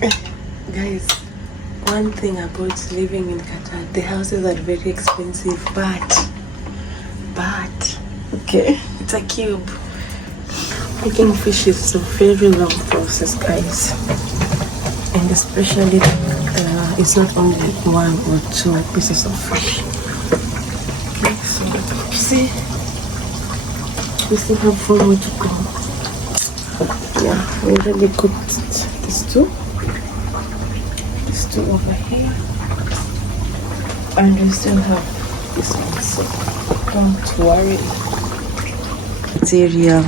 Guys, one thing about living in Qatar, the houses are very expensive, but okay, it's a cube. Making fish is a very long process, guys, and especially it's not only one or two pieces of fish. Okay, so see, we still have 4 more to go. Yeah, we already cooked these two over here, and we still have this one, so don't worry. Material.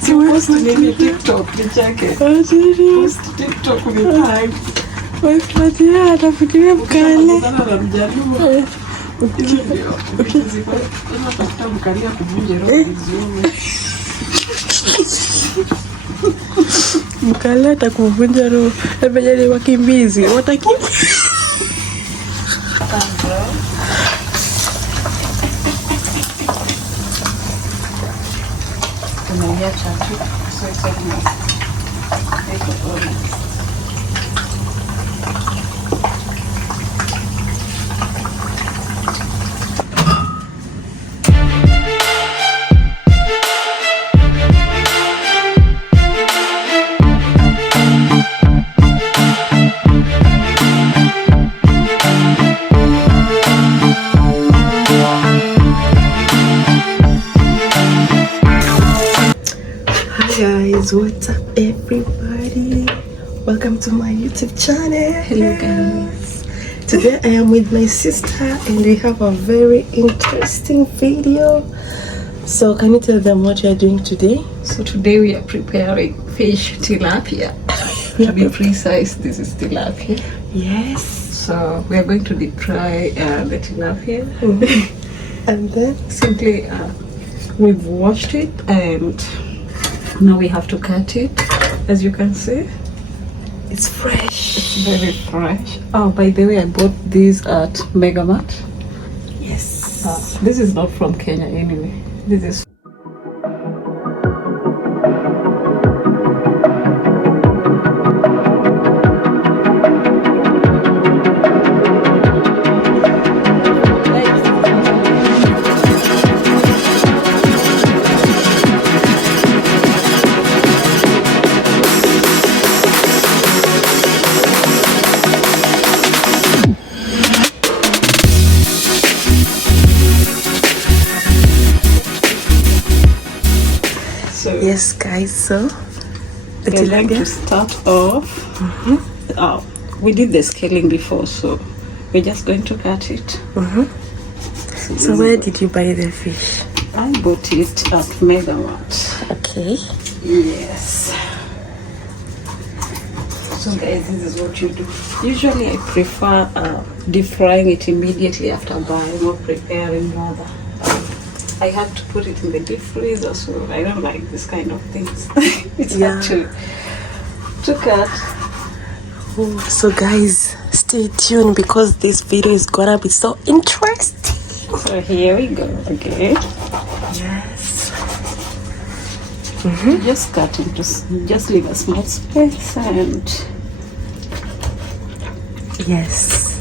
Post nini TikTok nicheke. Post TikTok ni time. Wewe atafikiria mkale. Sana na mjaluo. Unatafuta mkalia kuvunja roho vizuri. Mkale atakuvunja roho. Vijana wakimbizi watakimbia. So it's What's up, everybody? Welcome to my YouTube channel. Hello guys. Today I am with my sister and we have a very interesting video. So can you tell them what you are doing today? So today we are preparing fish tilapia. To be precise, this is tilapia. Yes. So we are going to deep fry the tilapia. And then simply we've washed it and now we have to cut it. As you can see, it's fresh. It's very fresh. Oh, by the way, I bought these at Megamart. Yes. This is not from Kenya anyway. This is yes, guys. So we're going to start off. We did the scaling before, so we're just going to cut it. So where did you buy the fish? I bought it at Megamart. Okay. Yes. So guys, this is what you do. Usually I prefer deep frying it immediately after buying or preparing rather. I had to put it in the deep freezer, so I don't like this kind of things. It's hard to cut. So guys, stay tuned because this video is gonna be so interesting. So here we go again. Yes. Just cut into, just leave a small space and yes.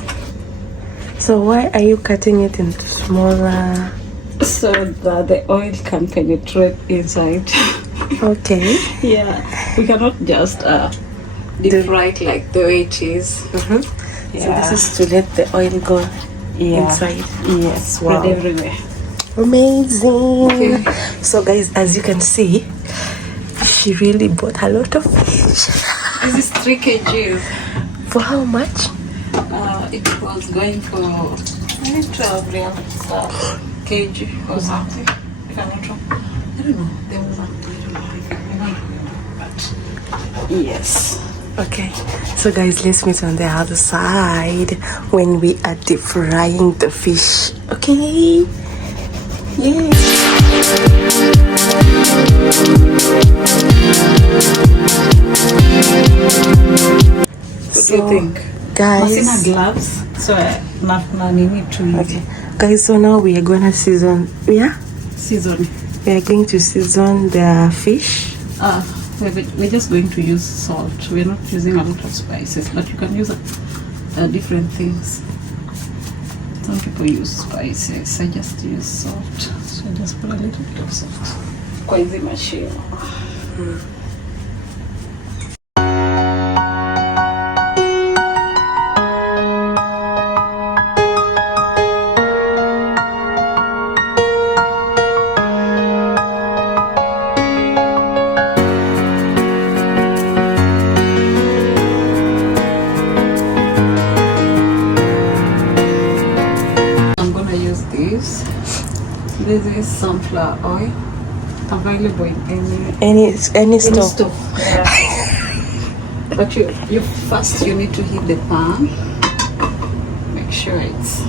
So why are you cutting it into smaller? so that the oil can penetrate inside. Okay. Yeah, we cannot just deep fry it like the way it is. Yeah. So this is to let the oil go inside. Yes, wow. Spread everywhere. Amazing. Okay. So guys, as you can see, she really bought a lot of fish. This is 3 kgs. For how much? It was going for 12 real kg or something. If I'm not wrong. I don't know. There was a but yes. Okay. So guys, let's meet on the other side when we are deep frying the fish. Okay. Yeah. What do you think? Guys, Masina gloves, so na nini tu hivi. Guys, so now we are gonna season. Yeah. Season. We are going to season the fish. We're just going to use salt. We're not using a lot of spices, but you can use different things. Some people use spices. I just use salt. So I just put a little bit of salt. Kwa hizi machine. This is sunflower oil, available in any store. Yeah. But you first you need to heat the pan. Make sure it's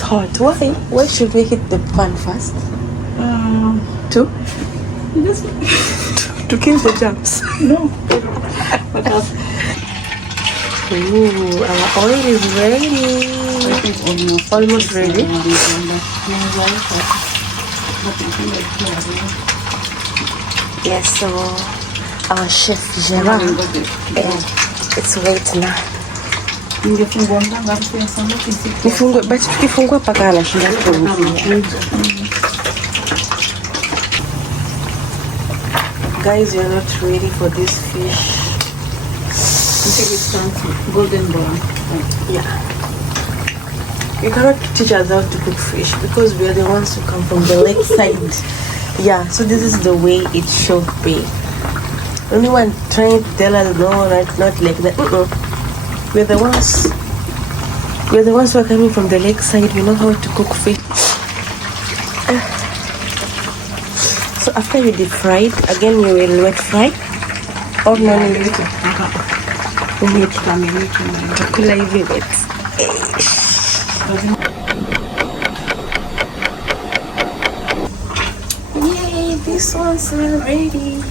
hot. Why? Why should we hit the pan first? To kill the germs. No. But ooh, our oil is ready. I think Almost ready. Yes, so our chef Gerard, it's wait now. Nifungwe, but tukifungua paka anashinda kuongea. Guys, you're not ready for this fish until it turns golden brown. Yeah. You cannot teach us how to cook fish because we are the ones who come from the lake side. Yeah, so this is the way it should be. Anyone trying to tell us no, not like that. We're the ones who are coming from the lake side. We know how to cook fish. So after you deep fry it, again you will wet fry. Or no, chakula hivi wet. Yay, these ones are ready.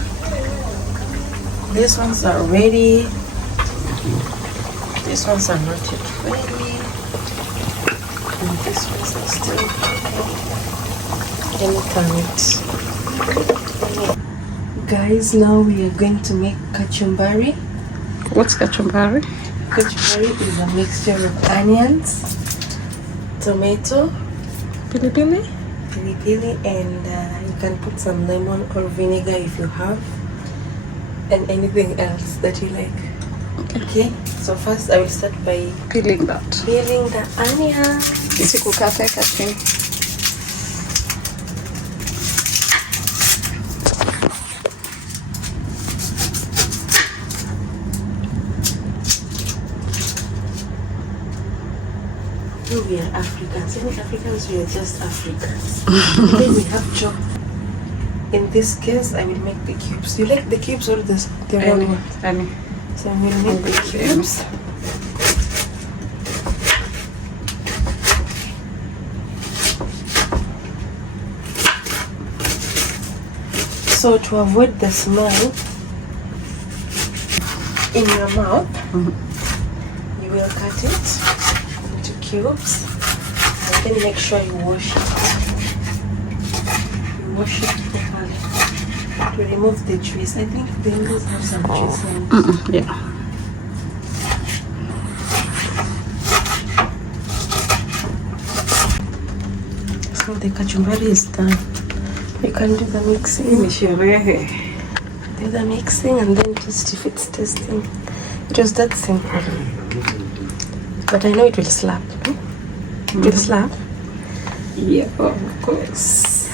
These ones are ready. These ones are not yet ready. And these ones are still ready. Let me turn it. Guys, now we are going to make kachumbari. What's kachumbari? Kachumbari is a mixture of onions, tomato, Pilipili? pilipili, and you can put some lemon or vinegar if you have, and anything else that you like. Okay, so first I will start by Peeling that. peeling the onion. Isikukate chini. We are Africans. Even Africans, we are just Africans. Then we have chop. In this case, I will make the cubes. You like the cubes or the round one? So I will make the cubes. So to avoid the smell in your mouth, you will cut it into cubes and then make sure you wash it. You wash it properly to remove the juice. I think the English have some juice in it. Yeah. So the kachumbari is done. You can do the mixing. Do the mixing and then taste if it's tasting. It was that simple. But I know it will slap. It will slap. Yeah, of course.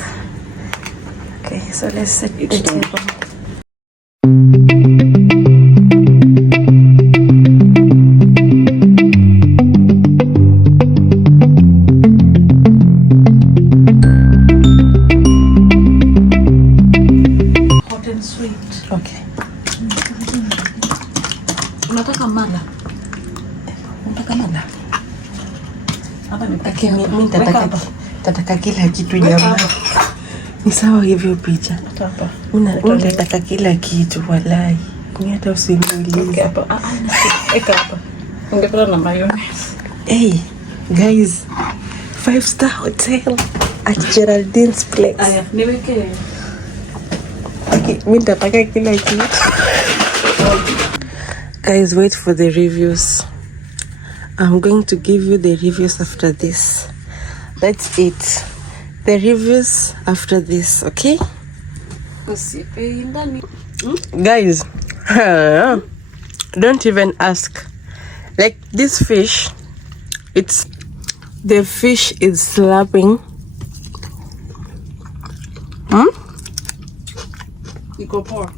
Okay, so let's set the table. Hot and sweet. Okay. Unataka mala? Unataka mala? Hapa ni Okay, mimi nitataka kila kitu jamaa. Ni sawa hivyo picha. hapa. Mimi nitataka kila kitu walai. Mimi hata usiniulize. Hapa. Eka hapa. Ungependa na mayonnaise. Hey, guys. 5-star hotel at Geraldine's place. Aya, niweke Mimi nitataka kila kitu. Guys, wait for the reviews. I'm going to give you the reviews after this. That's it. The reviews after this, okay? Guys, don't even ask. Like this fish, the fish is slapping. Iko poa.